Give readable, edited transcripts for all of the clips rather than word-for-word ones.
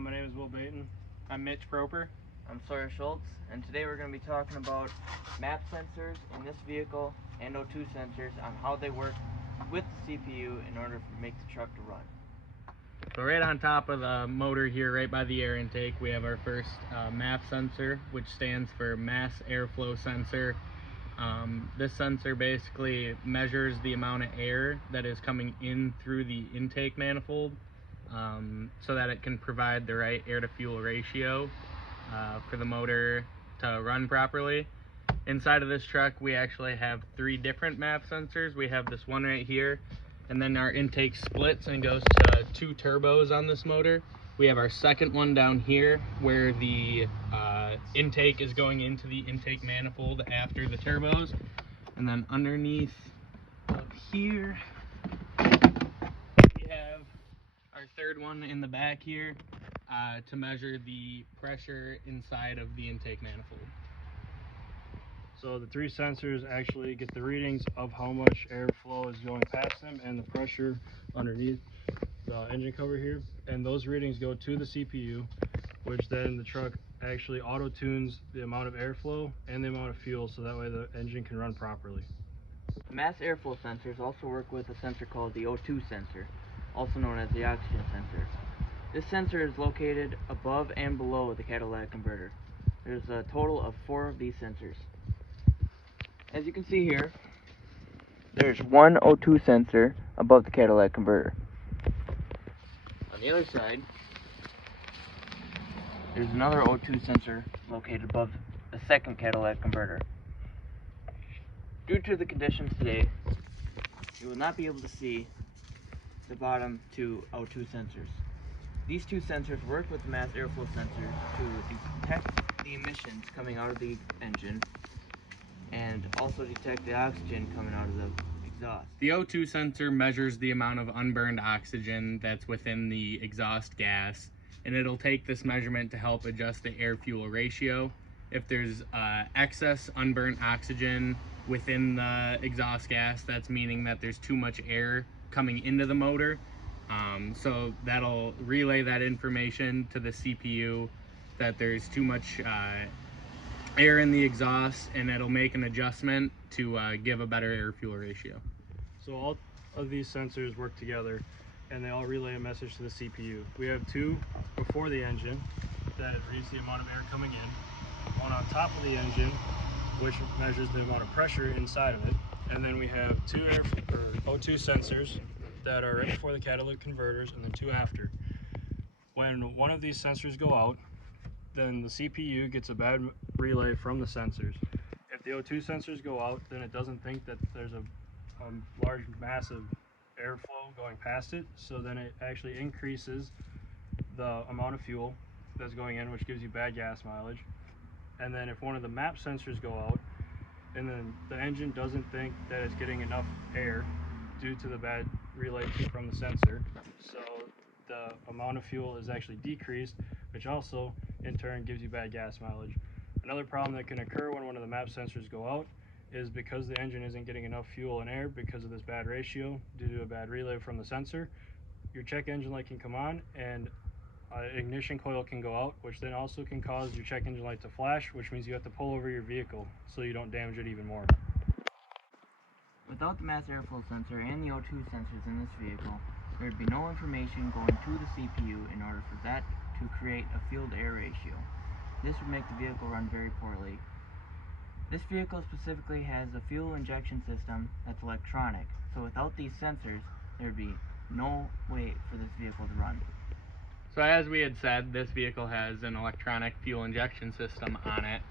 My name is Will Baton. I'm Mitch Proper. I'm Sawyer Schultz, and today we're going to be talking about MAP sensors in this vehicle and O2 sensors on how they work with the CPU in order to make the truck to run. So right on top of the motor here, right by the air intake, we have our first MAP sensor, which stands for Mass Airflow Sensor. This sensor basically measures the amount of air that is coming in through the intake manifold so that it can provide the right air-to-fuel ratio for the motor to run properly. Inside of this truck, we actually have 3 different MAP sensors. We have this one right here, and then our intake splits and goes to 2 turbos on this motor. We have our second one down here where the intake is going into the intake manifold after the turbos. And then underneath up here, we have our third one in the back here to measure the pressure inside of the intake manifold. So the 3 sensors actually get the readings of how much airflow is going past them and the pressure underneath the engine cover here. And those readings go to the CPU, which then the truck actually auto-tunes the amount of airflow and the amount of fuel so that way the engine can run properly. Mass airflow sensors also work with a sensor called the O2 sensor, also known as the oxygen sensor. This sensor is located above and below the catalytic converter. There's a total of 4 of these sensors. As you can see here, there's one O2 sensor above the catalytic converter. On the other side, there's another O2 sensor located above the second catalytic converter. Due to the conditions today, you will not be able to see the bottom 2 O2 sensors. These 2 sensors work with the mass airflow sensor to detect the emissions coming out of the engine and also detect the oxygen coming out of the exhaust. The O2 sensor measures the amount of unburned oxygen that's within the exhaust gas, and it'll take this measurement to help adjust the air-fuel ratio. If there's excess unburnt oxygen within the exhaust gas, that's meaning that there's too much air coming into the motor. So that'll relay that information to the CPU that there's too much air in the exhaust, and it'll make an adjustment to give a better air-fuel ratio. So all of these sensors work together and they all relay a message to the CPU. We have 2 before the engine that reads the amount of air coming in, one on top of the engine which measures the amount of pressure inside of it, and then we have 2 O2 sensors that are right before the catalytic converters and then 2 after. When one of these sensors go out, then the CPU gets a bad relay from the sensors. If the O2 sensors go out, then it doesn't think that there's a large massive airflow going past it, so then it actually increases the amount of fuel that's going in, which gives you bad gas mileage. And then if one of the MAP sensors go out, and then the engine doesn't think that it's getting enough air due to the bad relay from the sensor, so the amount of fuel is actually decreased, which also in turn gives you bad gas mileage. Another problem that can occur when one of the MAP sensors go out is because the engine isn't getting enough fuel and air because of this bad ratio due to a bad relay from the sensor, your check engine light can come on and ignition coil can go out, which then also can cause your check engine light to flash, which means you have to pull over your vehicle so you don't damage it even more. Without the mass airflow sensor and the O2 sensors in this vehicle, there would be no information going to the CPU in order for that to create a fuel-to-air ratio. This would make the vehicle run very poorly. This vehicle specifically has a fuel injection system that's electronic, so without these sensors, there would be no way for this vehicle to run. So as we had said, this vehicle has an electronic fuel injection system on it,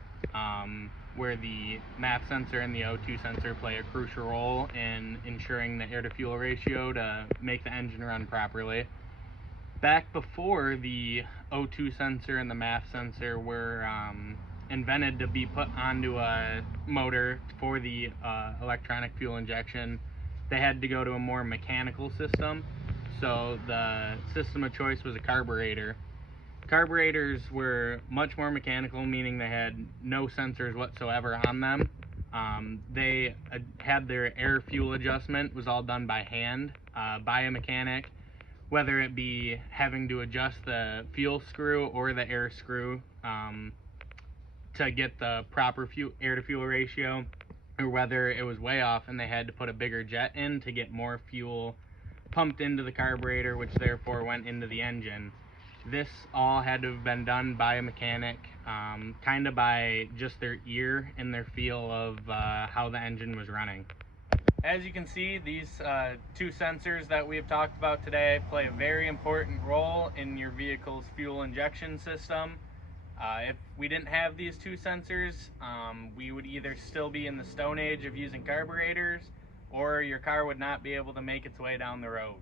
where the MAP sensor and the O2 sensor play a crucial role in ensuring the air-to-fuel ratio to make the engine run properly. Back before the O2 sensor and the MAP sensor were invented to be put onto a motor for the electronic fuel injection, they had to go to a more mechanical system. So the system of choice was a carburetor. Carburetors were much more mechanical, meaning they had no sensors whatsoever on them. They had their air fuel adjustment was all done by hand by a mechanic, whether it be having to adjust the fuel screw or the air screw to get the proper air to fuel ratio, or whether it was way off and they had to put a bigger jet in to get more fuel pumped into the carburetor, which therefore went into the engine. This all had to have been done by a mechanic, kind of by just their ear and their feel of how the engine was running. As you can see, these two sensors that we have talked about today play a very important role in your vehicle's fuel injection system. If we didn't have these two sensors, we would either still be in the Stone Age of using carburetors, or your car would not be able to make its way down the road.